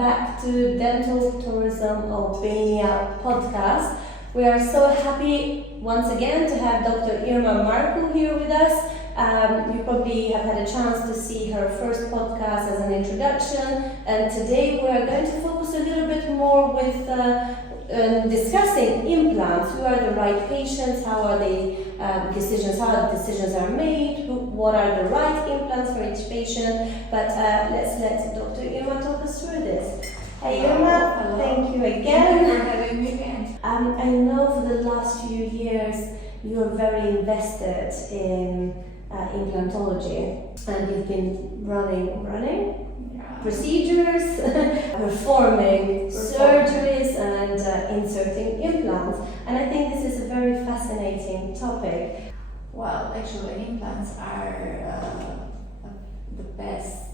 back to Dental Tourism Albania podcast. We are so happy once again to have Dr. Irma Marku here with us. You probably have had a chance to see her first podcast as an introduction, and today we are going to focus a little bit more with discussing implants. Who are the right patients? How are they decisions are made? What are the right implants for each patient? But let's let Dr. Irma talk us through this. Hey Irma, hello. Thank you again. Thank you for having me again. I know for the last few years you are very invested in implantology, and you've been running procedures, performing surgeries and inserting implants. And I think this is a very fascinating topic. Well, actually implants are the best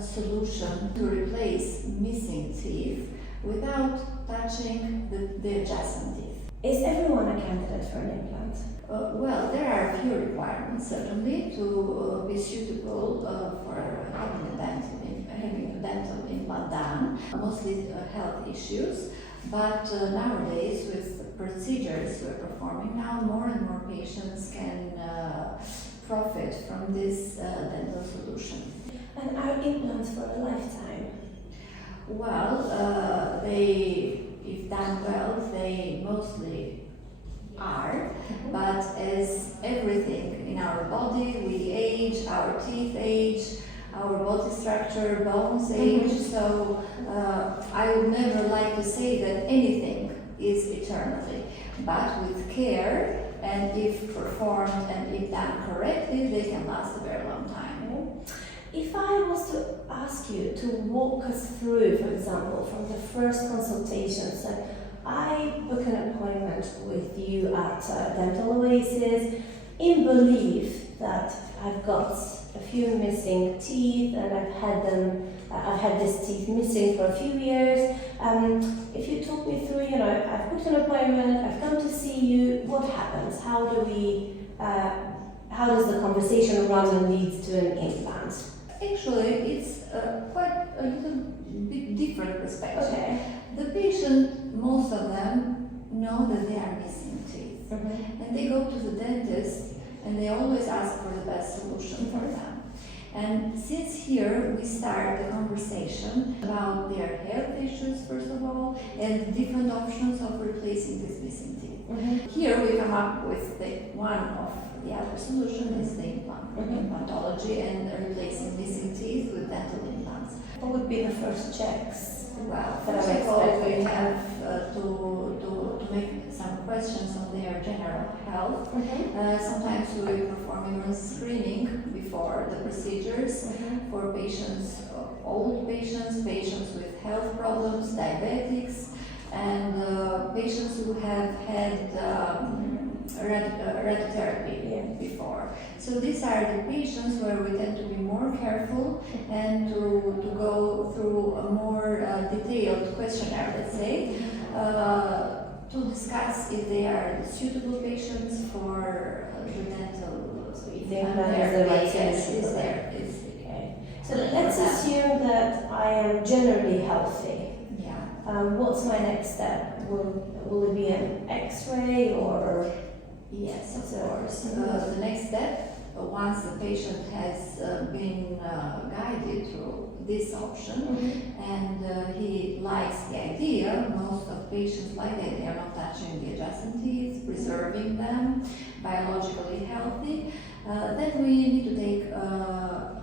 solution to replace missing teeth without touching the adjacent teeth. Is everyone a candidate for an implant? Well, there are a few requirements certainly to be suitable for having a dental implant done, mostly health issues. But nowadays, with procedures we're performing now, more and more patients can profit from this dental solution. And are implants for a lifetime? Well, if done well, they mostly are, but as everything in our body, we age, our teeth age, our body structure, bones age, so I would never like to say that anything is eternally, but with care and if performed and if done correctly, they can last a very long time. If I was to ask you to walk us through, for example, from the first consultation, so I book an appointment with you at Dental Oasis in belief that I've got a few missing teeth and I've had this teeth missing for a few years. If you talk me through, I've booked an appointment, I've come to see you, what happens? How does the conversation run and leads to an implant? Actually, it's quite a little bit different perspective. Okay. The patient, most of them know that they are missing teeth, and they go to the dentist and they always ask for the best solution for them. And since here we start the conversation about their health issues first of all, and different options of replacing these missing teeth. Here we come up with one of the other solution is the implantology and replacing missing teeth with dental implants. What would be the first checks? Well, first of all, we have to make some questions on their general health. Sometimes we perform urine screening before the procedures for patients, old patients, patients with health problems, diabetics, and patients who have had radiotherapy before. So these are the patients where we tend to be more careful and to go through a more detailed questionnaire, let's say, to discuss if they are suitable patients for the dental therapy. Is there. Okay. So let's assume that I am generally healthy. What's my next step? Will it be an X-ray or? Yes, of course. The next step, once the patient has been guided through this option and he likes the idea, most of patients like the idea of not touching the adjacent teeth, preserving them, biologically healthy, then we need to take a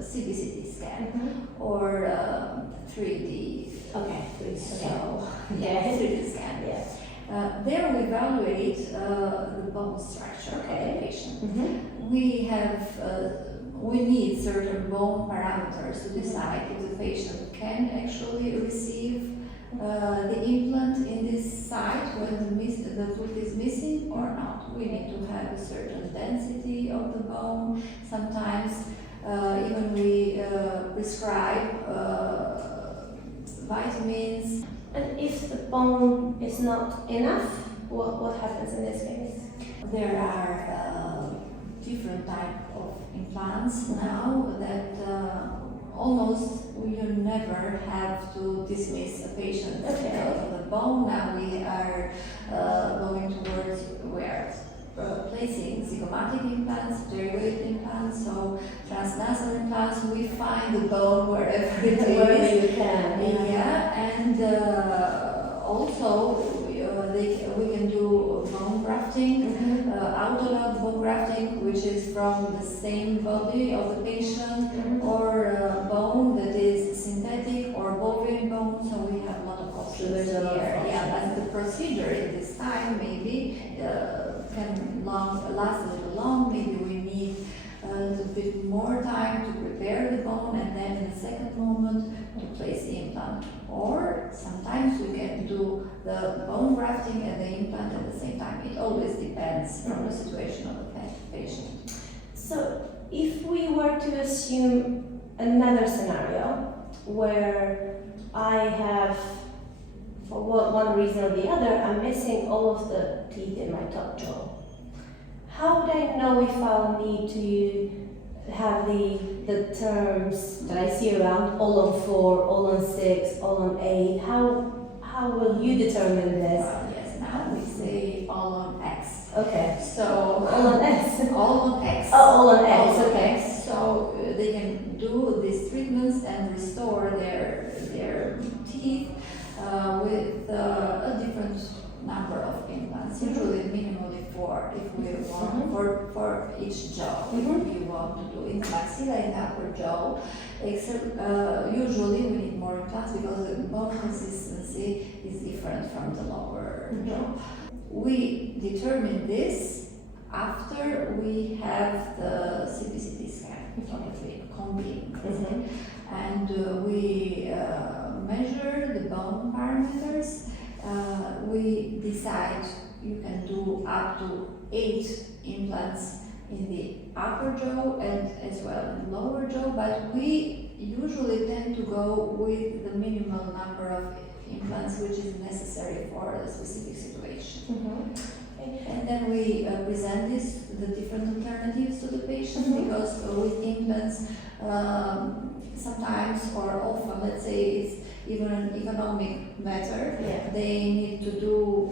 CBCT scan or 3D. Okay, 3D scan. 3D scan. Yes. There we evaluate the bone structure of the patient. We need certain bone parameters to decide if the patient can actually receive the implant in this site when the tooth is missing or not. We need to have a certain density of the bone. Sometimes even we prescribe vitamins. And if the bone is not enough, what happens in this case? There are different types of implants now that almost you never have to dismiss a patient because of the bone. Now we are going towards where placing zygomatic implants, derivative implants, so transnasal implants. We find the bone wherever it is. Wherever you can. Yeah, and also we can do bone grafting, autolog bone grafting, which is from the same body of the patient, or bone that is synthetic or bovine bone. So we have a lot of options here. Yeah, but the procedure in this time maybe can last a little long. Maybe we need a little bit more time to prepare the bone, and then in the second moment to place the implant. Or sometimes we can do the bone grafting and the implant at the same time. It always depends on the situation of the patient. So if we were to assume another scenario where I have, for one reason or the other, I'm missing all of the teeth in my top jaw, how would I know if I'll need to have the terms that I see around all on 4, all on 6, all on 8? How will you determine this? Yes, now we say all on X. Okay. So all on X. All on X. Oh, all on X. All on Okay. X. So they can do these treatments and restore their teeth with a different number of implants. Usually minimally 4 if we want for each jaw. If we want to do in the maxilla, in the upper jaw, usually we need more implants because the bone consistency is different from the lower jaw. We determine this after we have the CBCT scan, obviously complete, and we measure the bone parameters. We decide you can do up to 8 implants in the upper jaw and as well in the lower jaw, but we usually tend to go with the minimal number of implants which is necessary for a specific situation. And then we present the different alternatives to the patient, because with implants sometimes or often, let's say it's even an economic matter, they need to do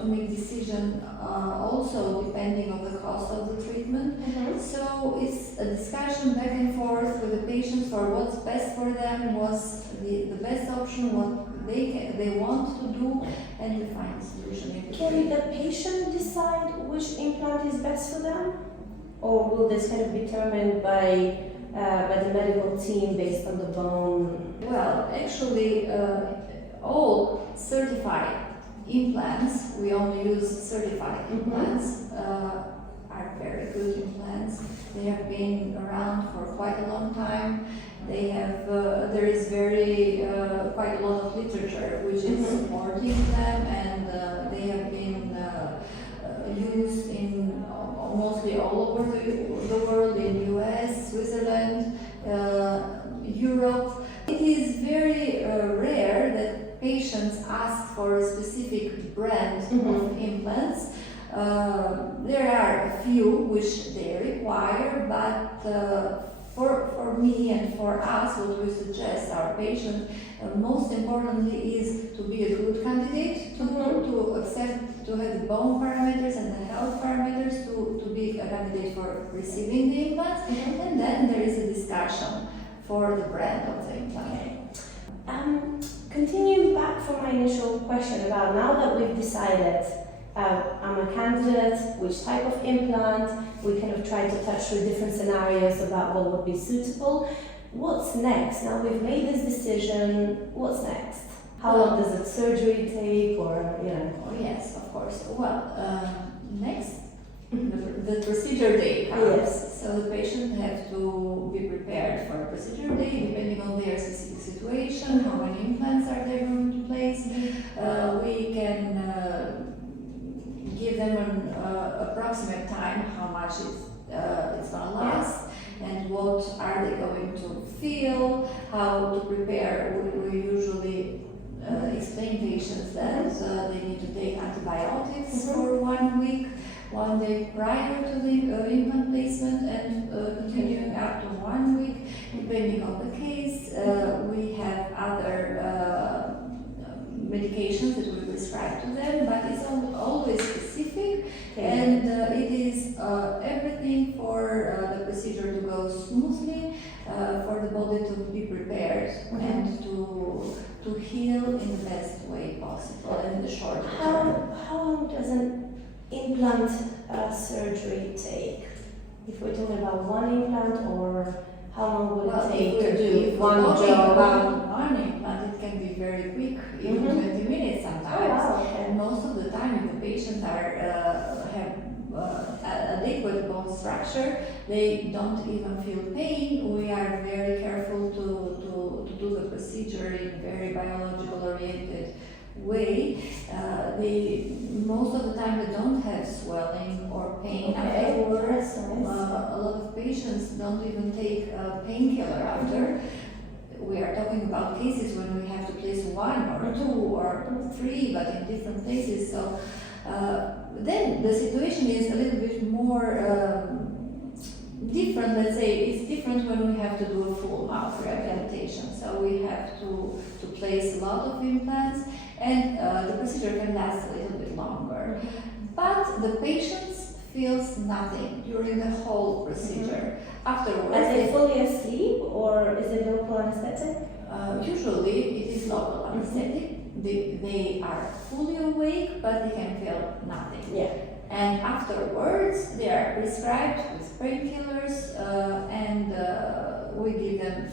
to make decision also depending on the cost of the treatment. So it's a discussion back and forth with the patients for what's best for them, what's the best option, what they want to do, and we find a solution in between. Can the patient decide which implant is best for them, or will this kind of be determined by the medical team based on the bone? Well, actually, all certified implants, we only use certified implants, are very good implants. They have been around for quite a long time. They have, there is quite a lot of literature which is supporting them, and they have been used in mostly all over the world, in US, Switzerland, Europe. It is very rare that patients ask for a specific brand of implants. There are a few which they require, but for me and for us, what we suggest our patients, most importantly, is to be a good candidate, to accept, to have the bone parameters and the health parameters to be a candidate for receiving the implants, and then there is a discussion for the brand of the implant. Continuing back from my initial question about now that we've decided I'm a candidate, which type of implant, we kind of try to touch through different scenarios about what would be suitable. What's next? Now we've made this decision, what's next? How long does the surgery take, or, you know? Oh, yes, of course. Well, next, the procedure day comes. Yes. So the patient has to be prepared for a procedure day, depending on their specific situation, how many implants are they going to place. We can give them an approximate time, how much it's going to last, and what are they going to feel, how to prepare. We usually explain patients that they need to take antibiotics for 1 week, 1 day prior to the implant placement, and continuing up to 1 week. Depending on the case, we have other medications that we prescribe to them, but it's always specific, and it is everything for the procedure to go smoothly, for the body to be prepared and to heal in the best way possible and in the short term. How long does an implant surgery take? If we're talking about one implant, or how long will it take to do one job? One implant, it can be very quick, even 20 minutes sometimes. Oh, wow, okay. And most of the time, if the patients have adequate bone structure, they don't even feel pain. We are very careful to do the procedure in very biological oriented way. Most of the time they don't have swelling or pain afterwards. A lot of patients don't even take a painkiller after. We are talking about cases when we have to place 1 or 2 or 3, but in different places. So then the situation is a little bit more different. Let's say it's different when we have to do a full mouth rehabilitation. So we have to place a lot of implants, and the procedure can last a little bit longer. But the patients feels nothing during the whole procedure. Afterwards, are they fully asleep, or is it local anesthetic? Usually it is local anesthetic. They are fully awake, but they can feel nothing. Yeah. And afterwards, they are prescribed with painkillers, and we give them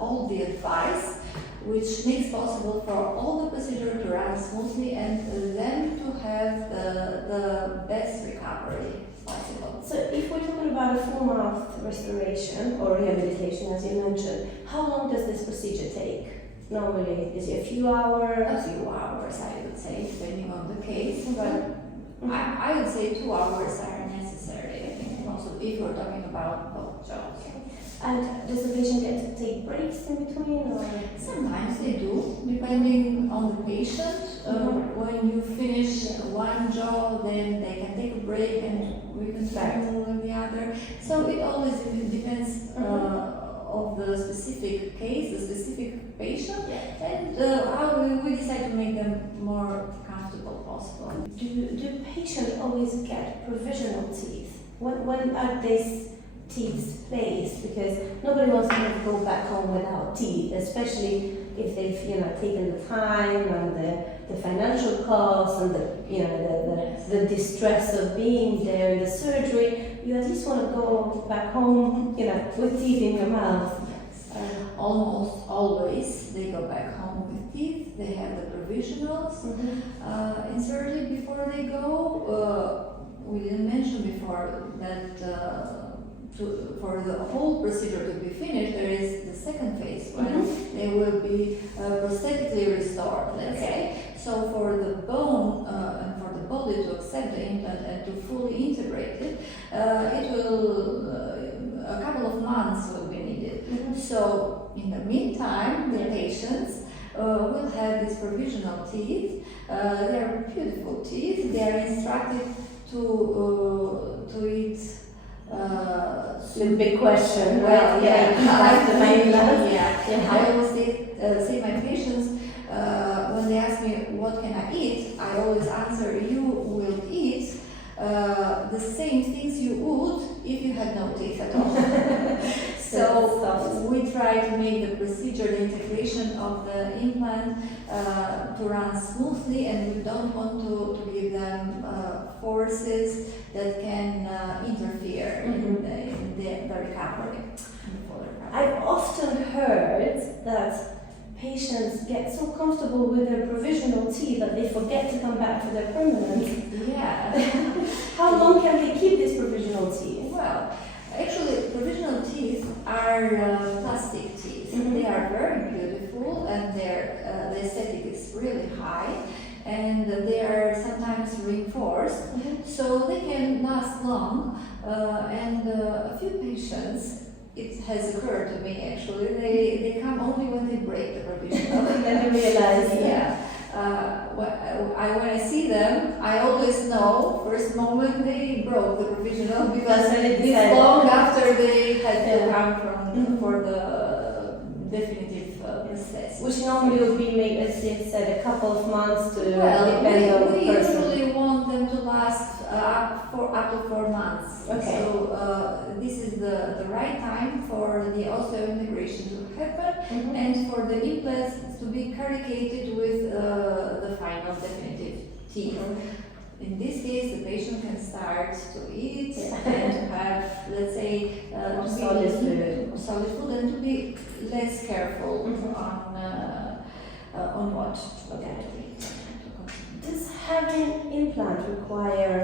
all the advice, which makes possible for all the procedure to run smoothly and them to have the best recovery possible. So if we're talking about a full mouth restoration or rehabilitation, as you mentioned, how long does this procedure take? Normally, is it a few hours? A few hours, I would say, depending on the case, but I would say 2 hours are necessary. I think also if we're talking about both jobs. And does the patient get to take breaks in between? Or? Sometimes they do, depending on the patient. When you finish one job, then they can take a break and we can start moving the other. So it always depends of the specific case, the specific patient, and how we decide to make them more comfortable possible. Do patients always get provisional teeth? When are these teeth placed? Because nobody wants to go back home without teeth, especially if they've taken the time and the financial costs and the distress of being there in the surgery. You at least want to go back home, with teeth in your mouth. Almost always they go back home with teeth. They have the provisionals inserted before they go. We didn't mention before that for the whole procedure to be finished, there is the second phase when they will be prosthetically restored, let's say. So for the bone and for the body to accept the implant and to fully integrate it, it will a couple of months will be needed. So in the meantime, the patients will have these provisional teeth. They are beautiful teeth. They are instructed to eat. The big question. Well, I always say my patients when they ask me what can I eat, I always answer you will eat the same things you would if you had no teeth at all. So we try to make the procedure, the integration of the implant to run smoothly, and we don't want to give them forces that can interfere in the recovery. I've often heard that patients get so comfortable with their provisional teeth that they forget to come back for their permanent. Yeah. How long can they keep these provisional teeth? Well, actually, provisional teeth are plastic teeth. They are very beautiful, and the aesthetic is really high, and they are sometimes reinforced, so they can last long. And a few patients, it has occurred to me actually, they come only when they break the provisional. And then they realize, when I see them, I always know first moment they broke the provisional because it's long after they had to come for the definitive process. Which normally would be maybe, as you said, a couple of months to Well, depend on we the person. usually want them to last up to 4 months. Okay. So this is the right time for the osseointegration to happen and for the implants to be corrugated with the final definitive teeth. In this case, the patient can start to eat and to have, let's say, solid food and to be less careful on what Okay. Does having implant require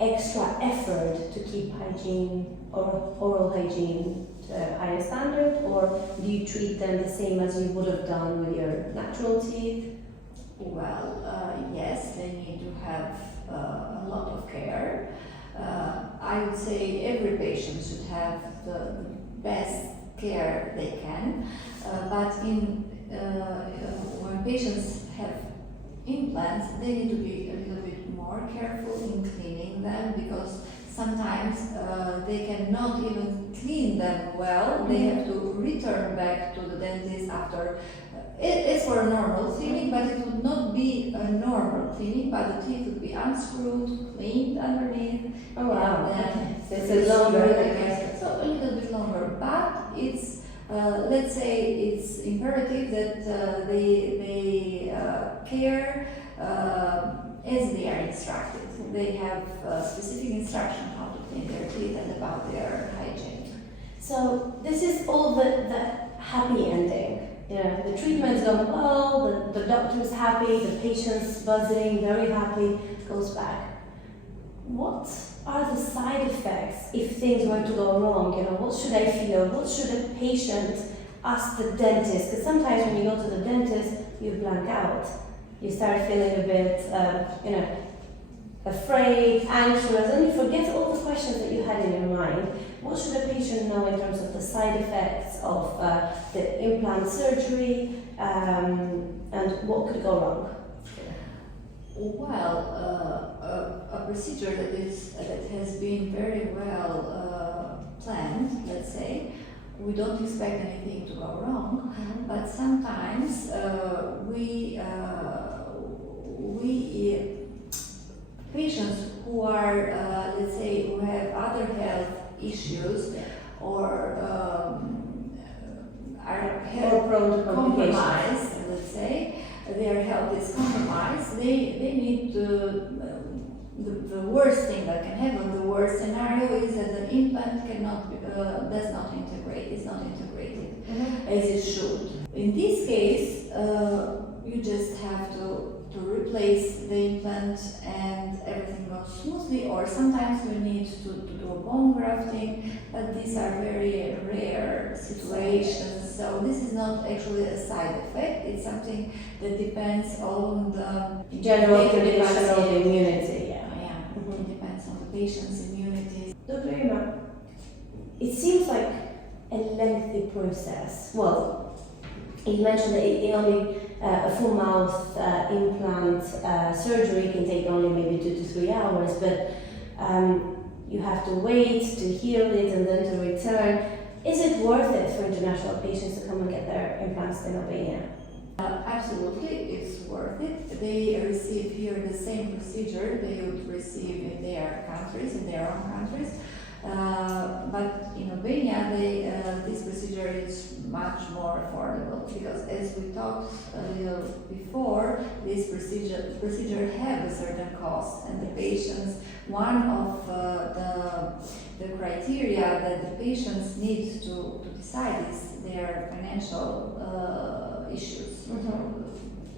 extra effort to keep hygiene or oral hygiene to a higher standard, or do you treat them the same as you would have done with your natural teeth? Well, yes, they need to have a lot of care. I would say every patient should have the best care they can, but when patients have implants, they need to be a little bit more careful in cleaning them because sometimes they cannot even clean them well. They have to return back to the dentist after. It's for a normal cleaning, but it would not be a normal cleaning, but the teeth would be unscrewed, cleaned underneath. Oh wow, and then so it's longer. So a little bit longer, but it's let's say it's imperative that they care as they are instructed. They have specific instruction how to clean their teeth and about their hygiene. So this is all the happy ending. You know, the treatment's gone well, the doctor's happy, the patient's buzzing, very happy, goes back. What are the side effects if things were to go wrong? You know, what should I feel? What should a patient ask the dentist? Because sometimes when you go to the dentist, you blank out. You start feeling a bit, afraid, anxious, and you forget all the questions that you had in your mind. What should a patient know in terms of the side effects of the implant surgery, and what could go wrong? Well, a procedure that has been very well planned, let's say, we don't expect anything to go wrong, but sometimes patients who are, let's say, who have other health issues or are health prone to compromised, let's say, their health is compromised, they need the worst thing that can happen, the worst scenario is that the implant does not integrate, is not integrated as it should. In this case, you just have to replace the implant and everything goes smoothly, or sometimes we need to do a bone grafting, but these are very rare situations, so this is not actually a side effect, it's something that depends on the General condition of the immunity, It depends on the patient's immunity. Dr. Irma, it seems like a lengthy process. Well, you mentioned that it only a full mouth implant surgery can take only maybe 2 to 3 hours, but you have to wait to heal it and then to return. Is it worth it for international patients to come and get their implants in Albania? Absolutely, it's worth it. They receive here the same procedure they would receive in their countries, in their own countries. But in Albania, this procedure is much more affordable because, as we talked a little before, this procedure have a certain cost, and the patients, one of the criteria that the patients need to decide is their financial issues,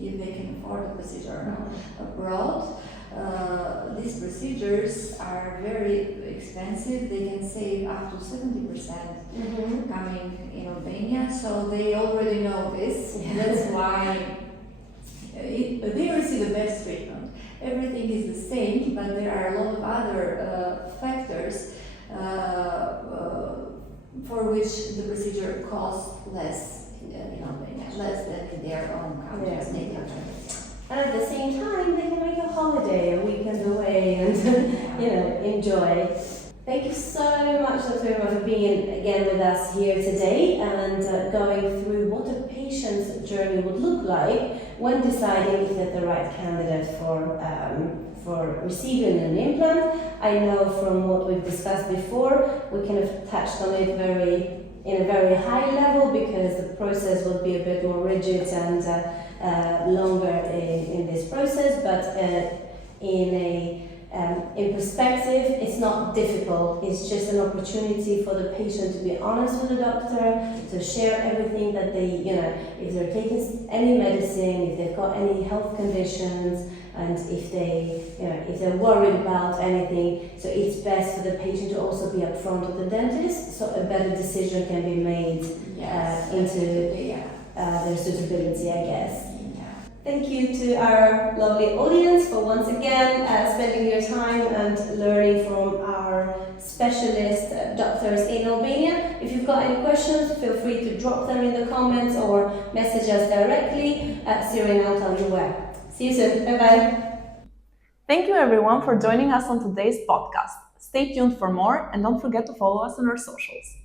if they can afford the procedure or not. Abroad, these procedures are very expensive. They can save up to 70% coming in Albania, so they already know this. That's why they receive the best treatment. Everything is the same, but there are a lot of other factors for which the procedure costs less in Albania, less than in their own countries, native countries. And at the same time, they can make a holiday, a weekend away, and enjoy. Thank you so much, Dr. Irma, for being again with us here today and going through what a patient's journey would look like when deciding if they're the right candidate for receiving an implant. I know from what we've discussed before, we kind of touched on it in a very high level because the process will be a bit more rigid and longer in this process, but in perspective, it's not difficult. It's just an opportunity for the patient to be honest with the doctor, to share everything that they, if they're taking any medicine, if they've got any health conditions, and if they're worried about anything. So it's best for the patient to also be upfront with the dentist, so a better decision can be made into their suitability, I guess. Thank you to our lovely audience for once again spending your time and learning from our specialist doctors in Albania. If you've got any questions, feel free to drop them in the comments or message us directly at Syrian I'll tell you where. See you soon. Bye-bye. Thank you everyone for joining us on today's podcast. Stay tuned for more and don't forget to follow us on our socials.